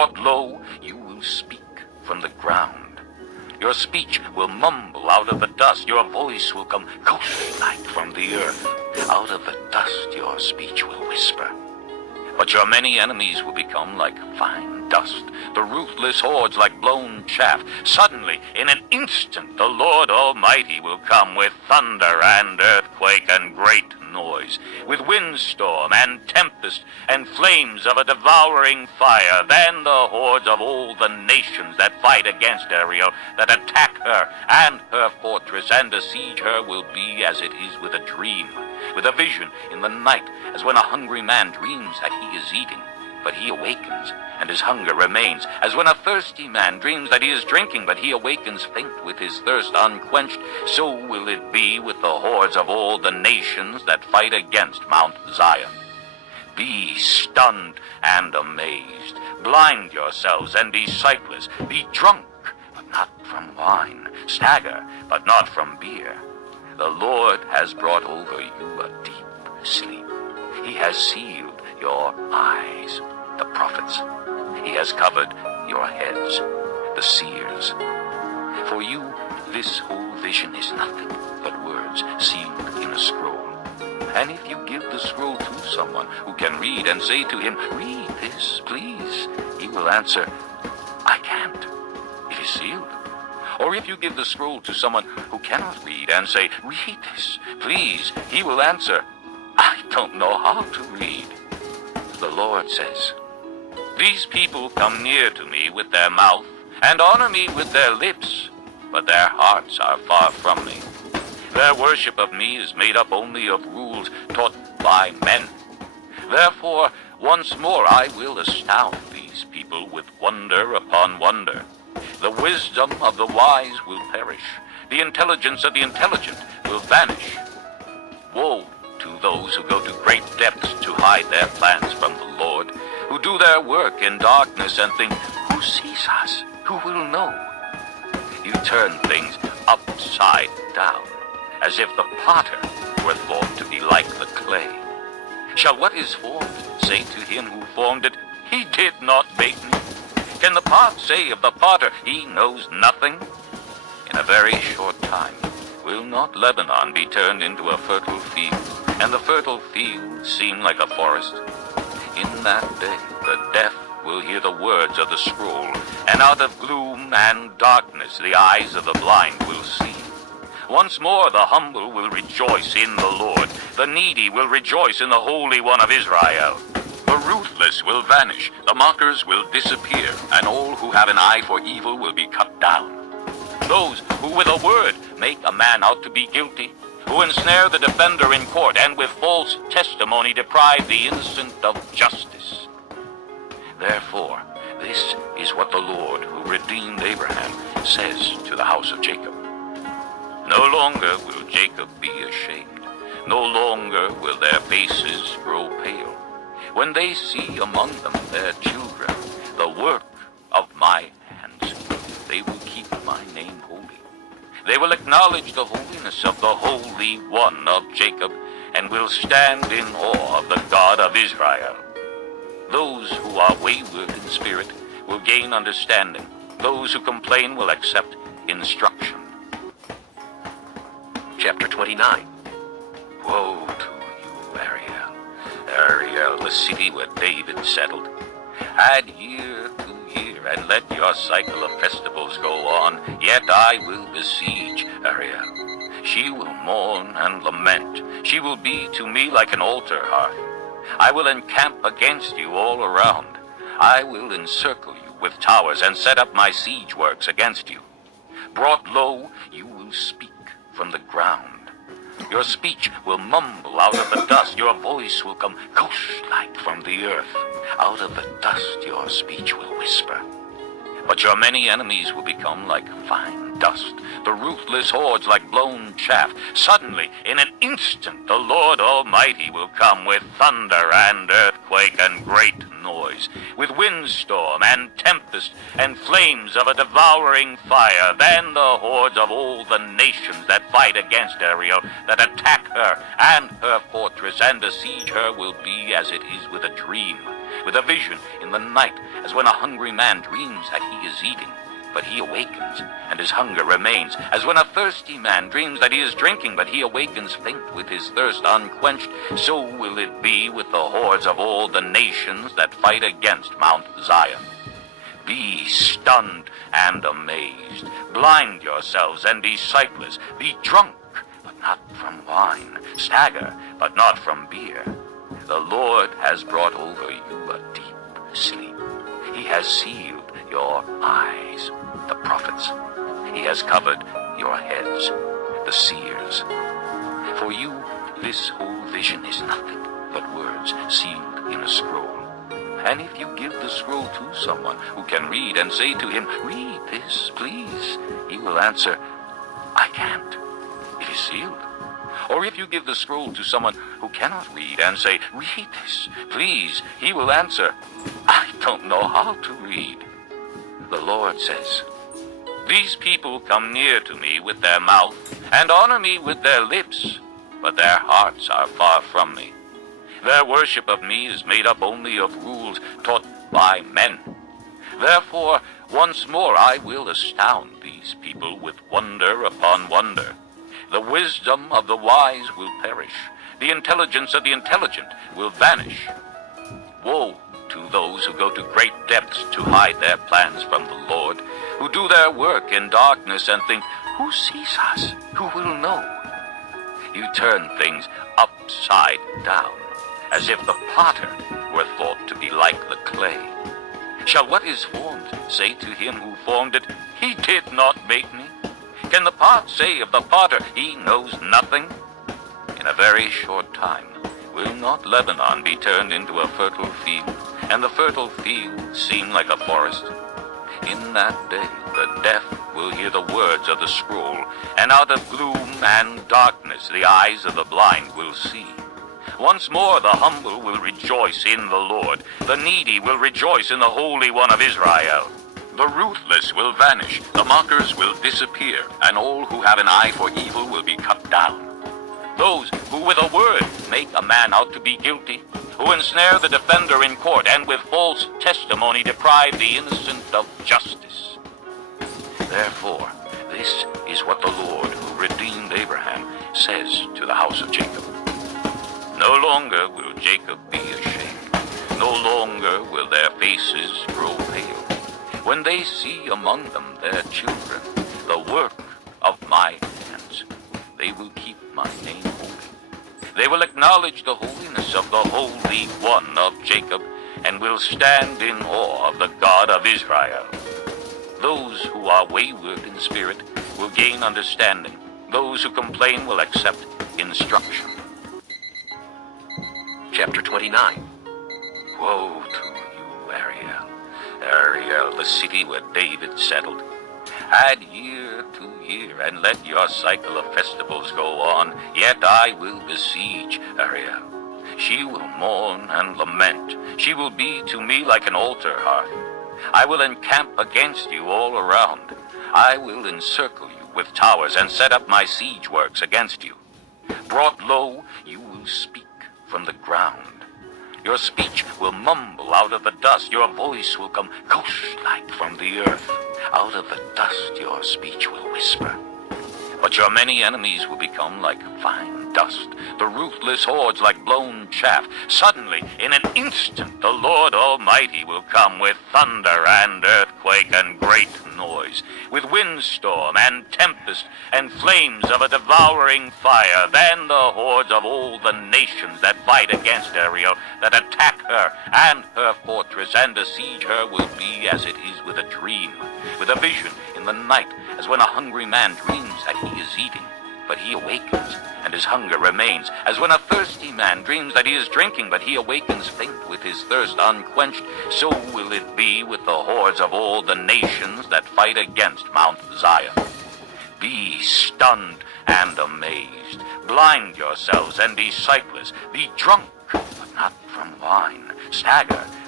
Lo, you will speak from the ground. Your speech will mumble out of the dust. Your voice will come ghost-like from the earth. Out of the dust your speech will whisper. But your many enemies will become like fine dust, the ruthless hordes like blown chaff. Suddenly, in an instant, the Lord Almighty will come with thunder and earthquake and great noise, with windstorm and tempest and flames of a devouring fire. Then the hordes of all the nations that fight against Ariel, that attack her and her fortress and besiege her, will be as it is with a dream, with a vision in the night, as when a hungry man dreams that he is eating, but he awakens, and his hunger remains, as when a thirsty man dreams that he is drinking, but he awakens faint with his thirst unquenched. So will it be with the hordes of all the nations that fight against Mount Zion. Be stunned and amazed. Blind yourselves and be sightless. Be drunk, but not from wine. Stagger, but not from beer. The Lord has brought over you a deep sleep. He has sealed your eyes, the prophets. He has covered your heads, the seers. For you, this whole vision is nothing but words sealed in a scroll. And if you give the scroll to someone who can read and say to him, "Read this, please," he will answer, "I can't. It is sealed." Or if you give the scroll to someone who cannot read and say, "Read this, please," he will answer, "I don't know how to read." The Lord says, "These people come near to me with their mouth and honor me with their lips, but their hearts are far from me. Their worship of me is made up only of rules taught by men. Therefore, once more I will astound these people with wonder upon wonder. The wisdom of the wise will perish. The intelligence of the intelligent will vanish. Woe to those who go to great depths to hide their plans from the Lord, who do their work in darkness and think, 'Who sees us? Who will know?' You turn things upside down, as if the potter were thought to be like the clay. Shall what is formed say to him who formed it, 'He did not make me'? Can the pot say of the potter, 'He knows nothing'? In a very short time will not Lebanon be turned into a fertile field, and the fertile field seem like a forest? In that day the deaf will hear the words of the scroll, and out of gloom and darkness the eyes of the blind will see. Once more the humble will rejoice in the Lord. The needy will rejoice in the Holy One of Israel. The ruthless will vanish, the mockers will disappear, and all who have an eye for evil will be cut down. Those who with a word make a man out to be guilty, who ensnare the defender in court, and with false testimony deprive the innocent of justice. Therefore, this is what the Lord, who redeemed Abraham, says to the house of Jacob. No longer will Jacob be ashamed. No longer will their faces grow pale. When they see among them their children, the work of my hands, they will keep my name holy. They will acknowledge the holiness of the Holy One of Jacob, and will stand in awe of the God of Israel. Those who are wayward in spirit will gain understanding. Those who complain will accept instruction. Chapter 29. Woe to you, Ariel, Ariel, the city where David settled. Add year to year, and let your cycle of festivals go on. Yet I will besiege Ariel. She will mourn and lament. She will be to me like an altar hearth. I will encamp against you all around. I will encircle you with towers and set up my siege works against you. Brought low, you will speak from the ground. Your speech will mumble out of the dust. Your voice will come ghost-like from the earth. Out of the dust your speech will whisper. But your many enemies will become like fine dust, the ruthless hordes like blown chaff. Suddenly, in an instant, the Lord Almighty will come with thunder and earthquake and great noise, with windstorm and tempest and flames of a devouring fire. Then the hordes of all the nations that fight against Ariel, that attack her and her fortress and besiege her, will be as it is with a dream, with a vision in the night, as when a hungry man dreams that he is eating, but he awakens, and his hunger remains, as when a thirsty man dreams that he is drinking, but he awakens faint with his thirst unquenched. So will it be with the hordes of all the nations that fight against Mount Zion. Be stunned and amazed. Blind yourselves and be sightless. Be drunk, but not from wine. Stagger, but not from beer. The Lord has brought over you a deep sleep. He has sealed your eyes, the prophets. He has covered your heads, the seers. For you, this whole vision is nothing but words sealed in a scroll. And if you give the scroll to someone who can read and say to him, "Read this, please," he will answer, "I can't. It is sealed." Or if you give the scroll to someone who cannot read and say, "Read this, please," he will answer, "I don't know how to read." The Lord says, "These people come near to me with their mouth and honor me with their lips, but their hearts are far from me. Their worship of me is made up only of rules taught by men. Therefore, once more I will astound these people with wonder upon wonder. The wisdom of the wise will perish. The intelligence of the intelligent will vanish. Woe to those who go to great depths to hide their plans from the Lord, who do their work in darkness and think, 'Who sees us? Who will know?' You turn things upside down, as if the potter were thought to be like the clay. Shall what is formed say to him who formed it, 'He did not make me'? Can the pot say of the potter, 'He knows nothing'? In a very short time will not Lebanon be turned into a fertile field, and the fertile field seem like a forest? In that day the deaf will hear the words of the scroll, and out of gloom and darkness the eyes of the blind will see. Once more the humble will rejoice in the Lord. The needy will rejoice in the Holy One of Israel. The ruthless will vanish, the mockers will disappear, and all who have an eye for evil will be cut down. Those who with a word make a man out to be guilty, who ensnare the defender in court, and with false testimony deprive the innocent of justice. Therefore, this is what the Lord, who redeemed Abraham, says to the house of Jacob. No longer will Jacob be ashamed. No longer will their faces grow pale. When they see among them their children, the work of my hands, they will keep my name holy. They will acknowledge the holiness of the Holy One of Jacob, and will stand in awe of the God of Israel. Those who are wayward in spirit will gain understanding. Those who complain will accept instruction. Chapter 29. Woe to you, Ariel. Ariel, the city where David settled. Add year to year, and let your cycle of festivals go on. Yet I will besiege Ariel. She will mourn and lament. She will be to me like an altar hearth. I will encamp against you all around. I will encircle you with towers and set up my siege works against you. Brought low, you will speak from the ground. Your speech will mumble out of the dust. Your voice will come ghost-like from the earth. Out of the dust your speech will whisper. But your many enemies will become like fine dust, the ruthless hordes like blown chaff. Suddenly, in an instant, the Lord Almighty will come with thunder and earthquake and great noise, with windstorm and tempest and flames of a devouring fire. Then the hordes of all the nations that fight against Ariel, that attack her and her fortress and besiege her, will be as it is with a dream, with a vision in the night, as when a hungry man dreams that he is eating, but he awakens, and his hunger remains, as when a thirsty man dreams that he is drinking, but he awakens faint with his thirst unquenched. So will it be with the hordes of all the nations that fight against Mount Zion. Be stunned and amazed. Blind yourselves and be sightless. Be drunk, but not from wine. Stagger,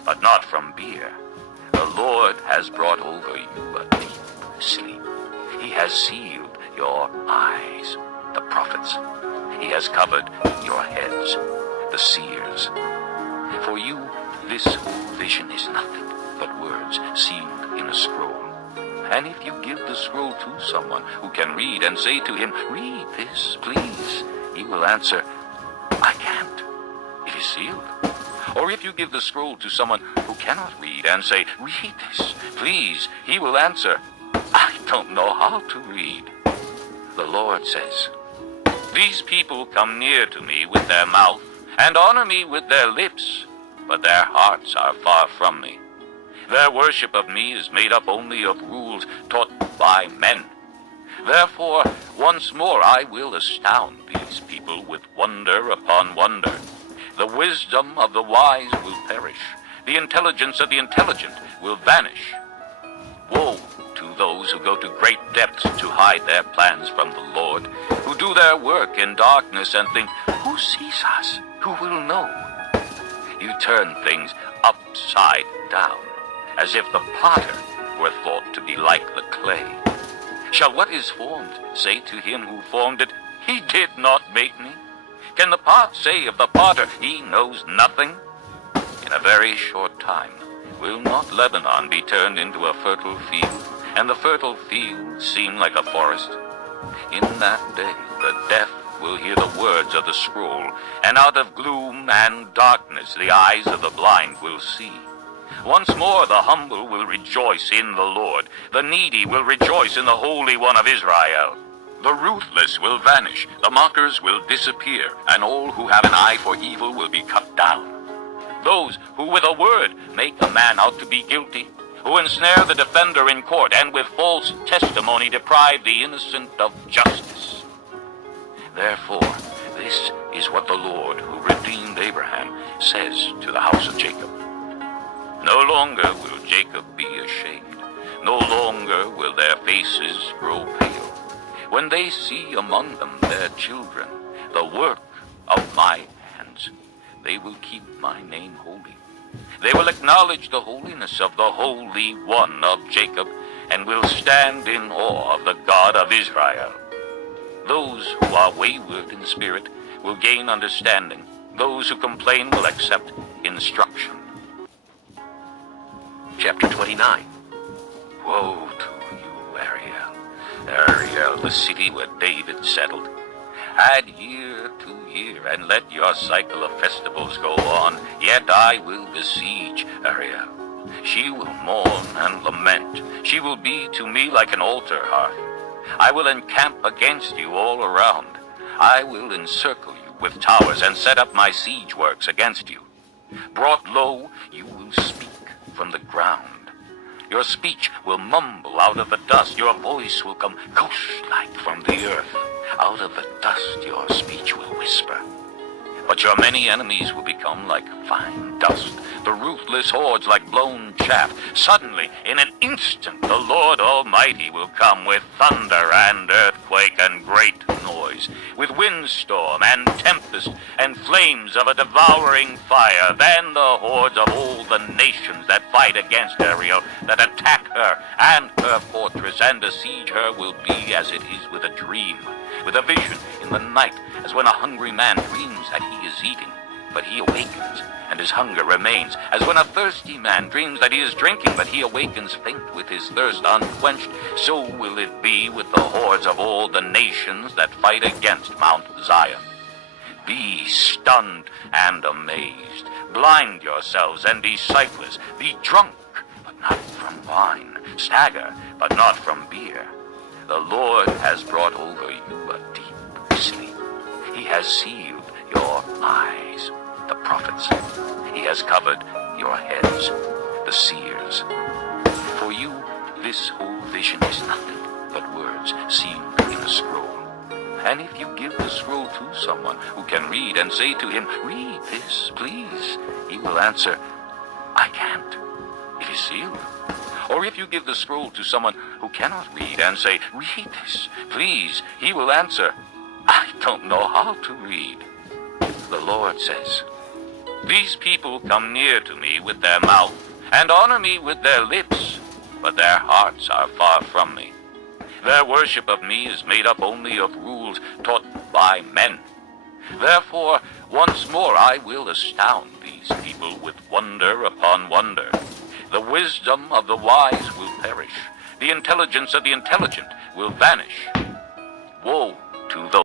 but not from beer. The Lord has brought over you a deep sleep. He has sealed your eyes, the prophets. He has covered your heads, the seers. For you, this whole vision is nothing but words sealed in a scroll. And if you give the scroll to someone who can read and say to him, "Read this, please," he will answer, "I can't. It is sealed." Or if you give the scroll to someone who cannot read and say, "Read this, please," he will answer, "I don't know how to read." The Lord says, "These people come near to me with their mouth and honor me with their lips, but their hearts are far from me. Their worship of me is made up only of rules taught by men. Therefore, once more I will astound these people with wonder upon wonder. The wisdom of the wise will perish. The intelligence of the intelligent will vanish. Woe to those who go to great depths to hide their plans from the Lord, who do their work in darkness and think, 'Who sees us? Who will know?' You turn things upside down, as if the potter were thought to be like the clay. Shall what is formed say to him who formed it, 'He did not make me'? Can the pot say of the potter, 'He knows nothing'? In a very short time will not Lebanon be turned into a fertile field, and the fertile field seem like a forest? In that day the deaf will hear the words of the scroll, and out of gloom and darkness the eyes of the blind will see. Once more the humble will rejoice in the Lord. The needy will rejoice in the Holy One of Israel. The ruthless will vanish, the mockers will disappear, and all who have an eye for evil will be cut down. Those who with a word make a man out to be guilty, who ensnare the defender in court, and with false testimony deprive the innocent of justice. Therefore, this is what the Lord, who redeemed Abraham, says to the house of Jacob. No longer will Jacob be ashamed. No longer will their faces grow pale. When they see among them their children, the work of my hands, they will keep my name holy. They will acknowledge the holiness of the Holy One of Jacob, and will stand in awe of the God of Israel. Those who are wayward in spirit will gain understanding. Those who complain will accept instruction. Chapter 29. Woe to you, Ariel, the city where David settled. Add year to year, and let your cycle of festivals go on. Yet I will besiege Ariel. She will mourn and lament. She will be to me like an altar hearth. I will encamp against you all around. I will encircle you with towers and set up my siege works against you. Brought low, you will speak from the ground. Your speech will mumble out of the dust. Your voice will come ghost-like from the earth. Out of the dust your speech will whisper. But your many enemies will become like fine dust, the ruthless hordes like blown chaff. Suddenly, in an instant, the Lord Almighty will come with thunder and earthquake and great noise, with windstorm and tempest and flames of a devouring fire. Then the hordes of all the nations that fight against Ariel, that attack her and her fortress and besiege her, will be as it is with a dream, with a vision in the night, as when a hungry man dreams that he is eating, but he awakens, and his hunger remains, as when a thirsty man dreams that he is drinking, but he awakens faint with his thirst unquenched. So will it be with the hordes of all the nations that fight against Mount Zion. Be stunned and amazed. Blind yourselves and be sightless. Be drunk, but not from wine. Stagger, but not from beer. The Lord has brought over you a deep sleep. He has sealed your eyes, the prophets. He has covered your heads, the seers. For you, this whole vision is nothing but words sealed in a scroll. And if you give the scroll to someone who can read and say to him, "Read this, please," he will answer, "I can't. It is sealed." Or if you give the scroll to someone who cannot read and say, "Read this, please," he will answer, "I don't know how to read." The Lord says, These people come near to me with their mouth and honor me with their lips, but their hearts are far from me. Their worship of me is made up only of rules taught by men. Therefore, once more I will astound these people with wonder upon wonder. The wisdom of the wise will perish. The intelligence of the intelligent will vanish. Woe to those